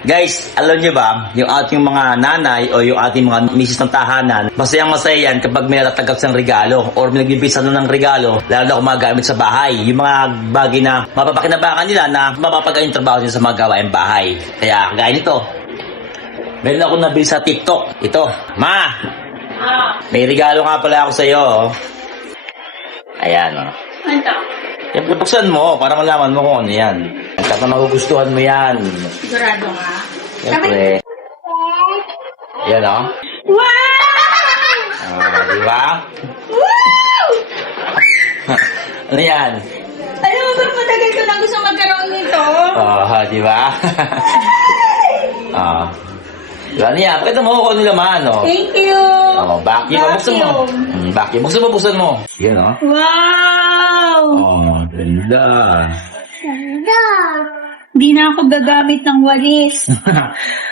Guys, alam niyo ba, yung ating mga nanay o yung ating mga misis ng tahanan, masayang-masaya yan kapag may natatagap ng regalo or may nagbibisa na ng regalo, lalo na kung magamit sa bahay. Yung mga bagay na mapapakinabangan nila na mapapagay yung trabaho nila sa mga gawaing bahay. Kaya, gaya nito, meron ako nabili sa TikTok. Ito, Ma! May regalo nga pala ako sa'yo. Oh. Ayan, oh. Ano? Yan, buksan mo para malaman mo kung ano yan. Saka magugustuhan mo yan. Sigurado ka? Siyempre. Yan, oh. Wow! Di ba? Wow! Ano yan? Alam mo ba, matagal ko na gusto magkaroon nito? Di ba? Diba niya? Pakita mo kung ano laman, oh. Thank you! Vacuum. Buksan mo. Vacuum. Buksan mo. Yan, oh. Wow! Ganda. Ganda! Hindi na ako gagamit ng walis.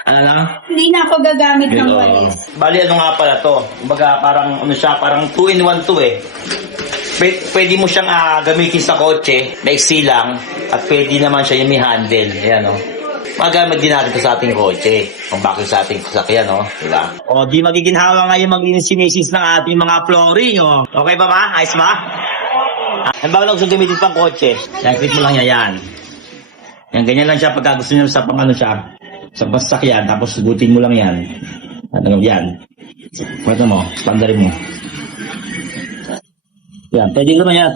Ano na? Hindi na ako gagamit ng walis. Bali, ano nga pala to? Kumbaga, parang, ano siya, parang 2-in-1 to eh. Pwede mo siyang gamitin sa kotse, maiksi lang, at pwede naman siya yung may handle. Ayan, oh. Magamit din natin ito sa ating kotse. Kung bakit sa ating sasakyan, no? Diba? O, di magiginhawa ngayon maglinis si Mrs. ng ating mga flooring, oh. Okay ba, Ma? Ayos ba? Ang bago lang gusto gamitin pang kotse. Yan, click mo lang yan. Yan, ganyan lang siya pagka gusto nyo sa pang ano siya. Sa sasakyan, tapos sugutin mo lang yan. Ano yan? Pwede mo, pandarin mo. Yan, pwede naman yan.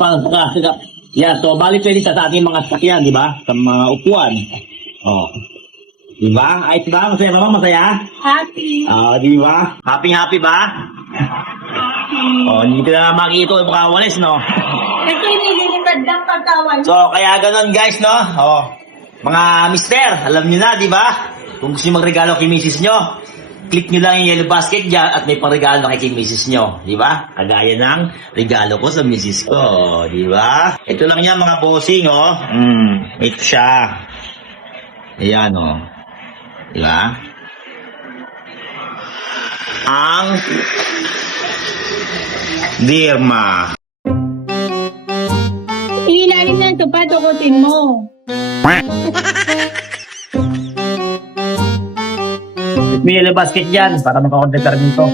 Yan, so bali pwede sa ating mga sasakyan, di ba? Sa mga upuan. Oh. Di ba? Ayos ba? Masaya ba? Masaya? Happy! Di ba? Happy ba? Hindi ka na makikita yung makawalis, no? Ito yung nililipad lang pagkawan. So, kaya ganun guys, no? Mga mister, alam nyo na, di ba? Kung gusto nyo magregalo kay misis nyo, click nyo lang yung yellow basket dyan at may pang-regalo na kay misis nyo, di ba? Kagaya ng regalo ko sa misis ko, di ba? Ito lang yan mga bossing, oh. Ito siya. Ayan, oh. Di ba? Ang Dirma. Ilalim ng tupa, tukutin mo. May yellow basket dyan para makakontek ka rin ito.